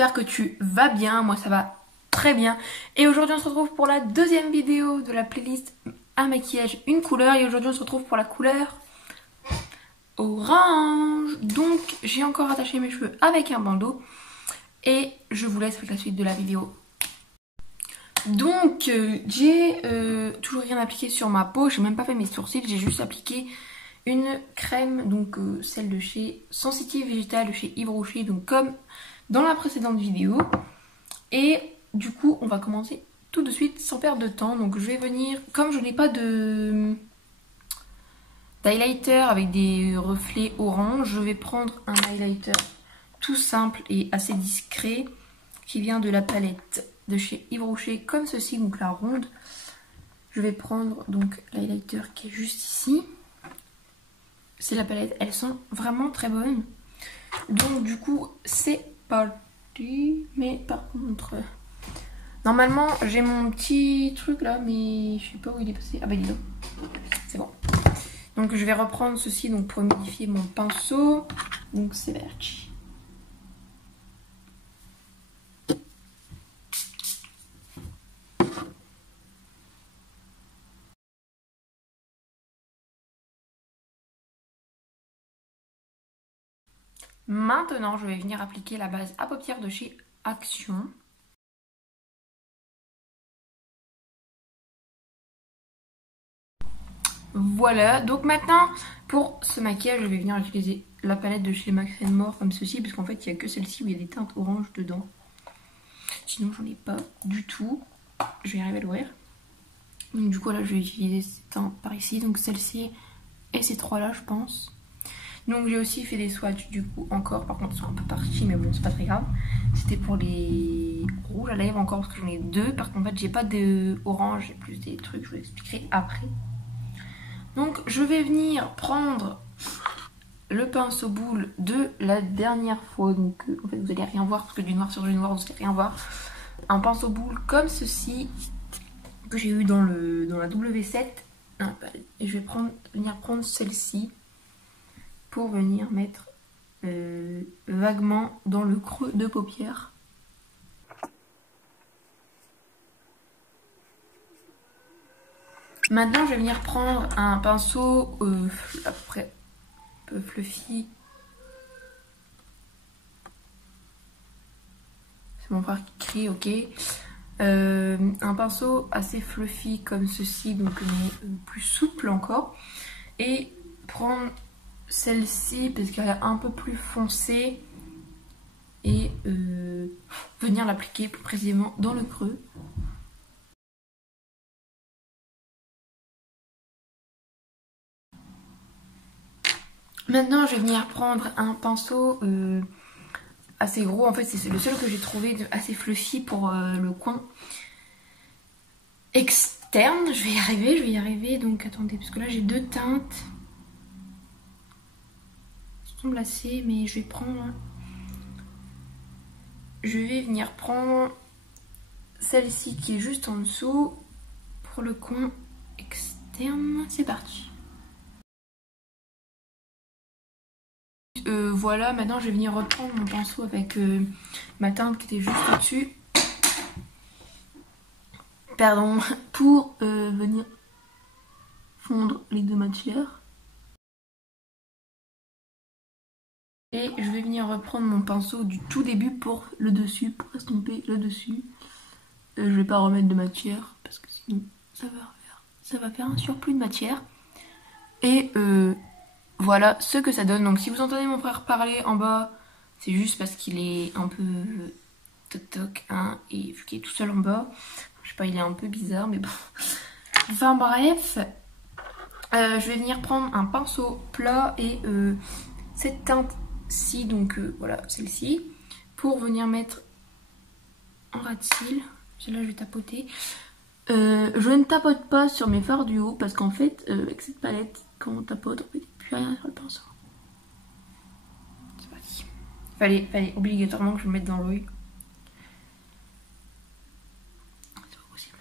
j'espère que tu vas bien, moi ça va très bien. Et aujourd'hui on se retrouve pour la deuxième vidéo de la playlist un maquillage, une couleur. Et aujourd'hui on se retrouve pour la couleur orange. Donc j'ai encore attaché mes cheveux avec un bandeau. Et je vous laisse avec la suite de la vidéo. Donc j'ai toujours rien appliqué sur ma peau, j'ai même pas fait mes sourcils, j'ai juste appliqué une crème, donc celle de chez Sensitive Végétal de chez Yves Rocher, donc comme dans la précédente vidéo. Et du coup on va commencer tout de suite sans perdre de temps. Donc je vais venir, comme je n'ai pas de d'highlighter avec des reflets orange, je vais prendre un highlighter tout simple et assez discret qui vient de la palette de chez Yves Rocher comme ceci, donc la ronde. Je vais prendre donc l'highlighter qui est juste ici. C'est la palette, elles sont vraiment très bonnes. Donc du coup c'est parti. Mais par contre normalement j'ai mon petit truc là, mais je sais pas où il est passé. Ah bah dis donc, c'est bon. Donc je vais reprendre ceci donc pour humidifier mon pinceau. Donc c'est parti. Maintenant, je vais venir appliquer la base à paupières de chez Action. Voilà, donc maintenant, pour ce maquillage, je vais venir utiliser la palette de chez Max More comme ceci, parce qu'en fait, il n'y a que celle-ci où il y a des teintes oranges dedans. Sinon, j'en ai pas du tout. Je vais arriver à l'ouvrir. Donc du coup, là, je vais utiliser ces teintes par ici, donc celle-ci et ces trois-là, je pense. Donc j'ai aussi fait des swatchs du coup encore, par contre ils sont un peu partis mais bon c'est pas très grave. C'était pour les rouges à lèvres encore parce que j'en ai deux. Par contre en fait j'ai pas de orange, j'ai plus des trucs, je vous expliquerai après. Donc je vais venir prendre le pinceau boule de la dernière fois. Donc en fait vous allez rien voir parce que du noir sur du noir vous allez rien voir. Un pinceau boule comme ceci que j'ai eu dans la W7. Et je vais venir prendre celle-ci pour venir mettre vaguement dans le creux de paupière. Maintenant je vais venir prendre un pinceau à peu près un peu fluffy. C'est mon frère qui crie, ok. Un pinceau assez fluffy comme ceci, donc plus souple encore. Et prendre celle-ci parce qu'elle est un peu plus foncée et venir l'appliquer plus précisément dans le creux. Maintenant je vais venir prendre un pinceau assez gros, en fait c'est le seul que j'ai trouvé assez fluffy pour le coin externe. Je vais y arriver, donc attendez parce que là j'ai deux teintes. Semble assez, mais je vais venir prendre celle-ci qui est juste en dessous pour le coin externe. C'est parti. Voilà, maintenant je vais venir reprendre mon pinceau avec ma teinte qui était juste au-dessus. Pardon, pour venir fondre les deux matières. Et je vais venir reprendre mon pinceau du tout début pour le dessus, pour estomper le dessus. Je vais pas remettre de matière parce que sinon ça va faire un surplus de matière. Et voilà ce que ça donne. Donc si vous entendez mon frère parler en bas, c'est juste parce qu'il est un peu toc toc, hein, et vu qu'il est tout seul en bas, je sais pas, il est un peu bizarre, mais bon. Enfin bref, je vais venir prendre un pinceau plat et cette teinte-ci, donc voilà, celle-ci, pour venir mettre en ras de cils. Celle-là, je vais tapoter. Je ne tapote pas sur mes fards du haut parce qu'en fait, avec cette palette, quand on tapote, on ne fait plus rien sur le pinceau. C'est parti. Fallait obligatoirement que je le mette dans l'œil. C'est pas possible.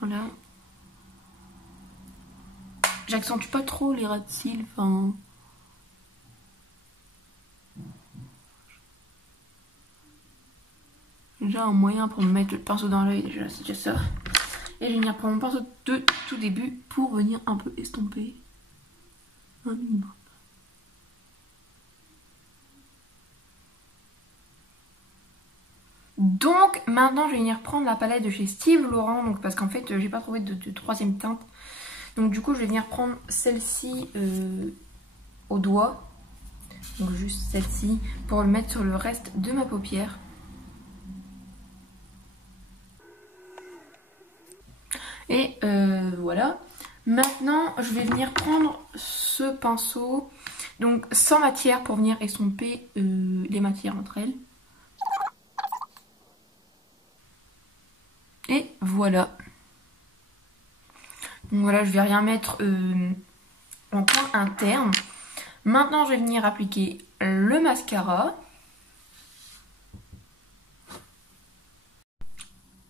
Voilà. J'accentue pas trop les ras de cils, enfin... déjà un moyen pour me mettre le pinceau dans l'œil, déjà c'est déjà ça. Et je vais venir prendre mon pinceau de tout début pour venir un peu estomper un minimum. Donc maintenant je vais venir prendre la palette de chez Steve Laurent, donc, parce qu'en fait j'ai pas trouvé de troisième teinte. Donc du coup je vais venir prendre celle-ci au doigt. Donc juste celle-ci pour le mettre sur le reste de ma paupière. Et voilà. Maintenant je vais venir prendre ce pinceau, donc sans matière, pour venir estomper les matières entre elles. Et voilà. Donc voilà, je vais rien mettre en coin interne. Maintenant je vais venir appliquer le mascara.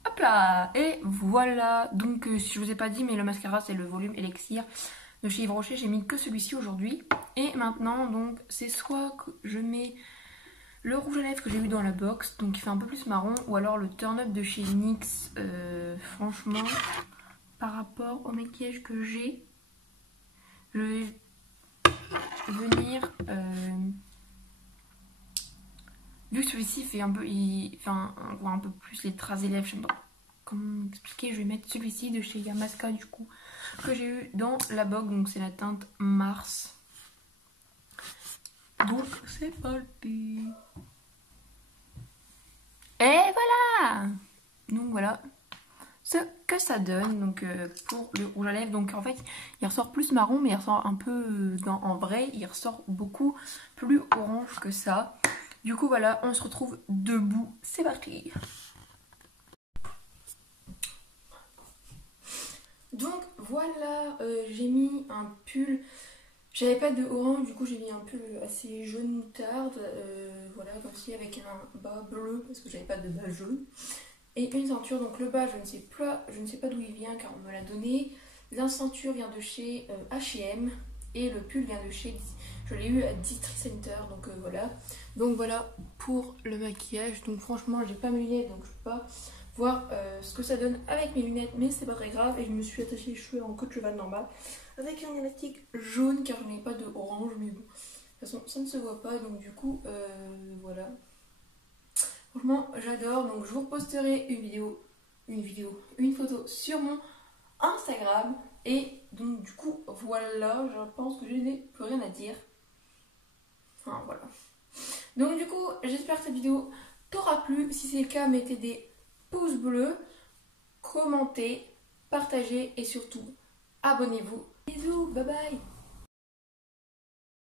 Hop là. Et voilà. Donc si je vous ai pas dit, mais le mascara c'est le volume Elixir de chez Yves Rocher. J'ai mis que celui-ci aujourd'hui. Et maintenant donc c'est soit que je mets le rouge à lèvres que j'ai eu dans la box, donc il fait un peu plus marron, ou alors le turn up de chez NYX. Franchement, par rapport au maquillage que j'ai, je vais venir, vu que celui-ci fait un peu, enfin on voit un peu plus les traces des lèvres, je sais pas comment expliquer, je vais mettre celui-ci de chez Yamaska du coup, que j'ai eu dans la box, donc c'est la teinte Mars. Donc c'est parti. Et voilà. Donc voilà ce que ça donne donc pour le rouge à lèvres. Donc en fait il ressort plus marron, mais il ressort un peu en vrai il ressort beaucoup plus orange que ça. Du coup voilà, on se retrouve debout, c'est parti. Donc voilà, j'ai mis un pull, j'avais pas de orange, du coup j'ai mis un pull assez jaune moutarde, voilà, comme si, avec un bas bleu parce que j'avais pas de bas jaune. Et une ceinture, donc le bas je ne sais pas d'où il vient car on me l'a donné. La ceinture vient de chez H&M et le pull vient de chez, je l'ai eu à District Center, donc voilà. Donc voilà pour le maquillage. Donc franchement j'ai pas mes lunettes donc je peux pas voir ce que ça donne avec mes lunettes, mais c'est pas très grave. Et je me suis attaché les cheveux en queue de cheval normal avec un élastique jaune car je n'ai pas de orange, mais bon de toute façon ça ne se voit pas, donc du coup voilà. Franchement j'adore, donc je vous posterai une photo sur mon Instagram. Et donc du coup voilà, je pense que je n'ai plus rien à dire. Enfin voilà. Donc du coup j'espère que cette vidéo t'aura plu. Si c'est le cas, mettez des pouces bleus, commentez, partagez et surtout abonnez-vous. Bisous, bye bye.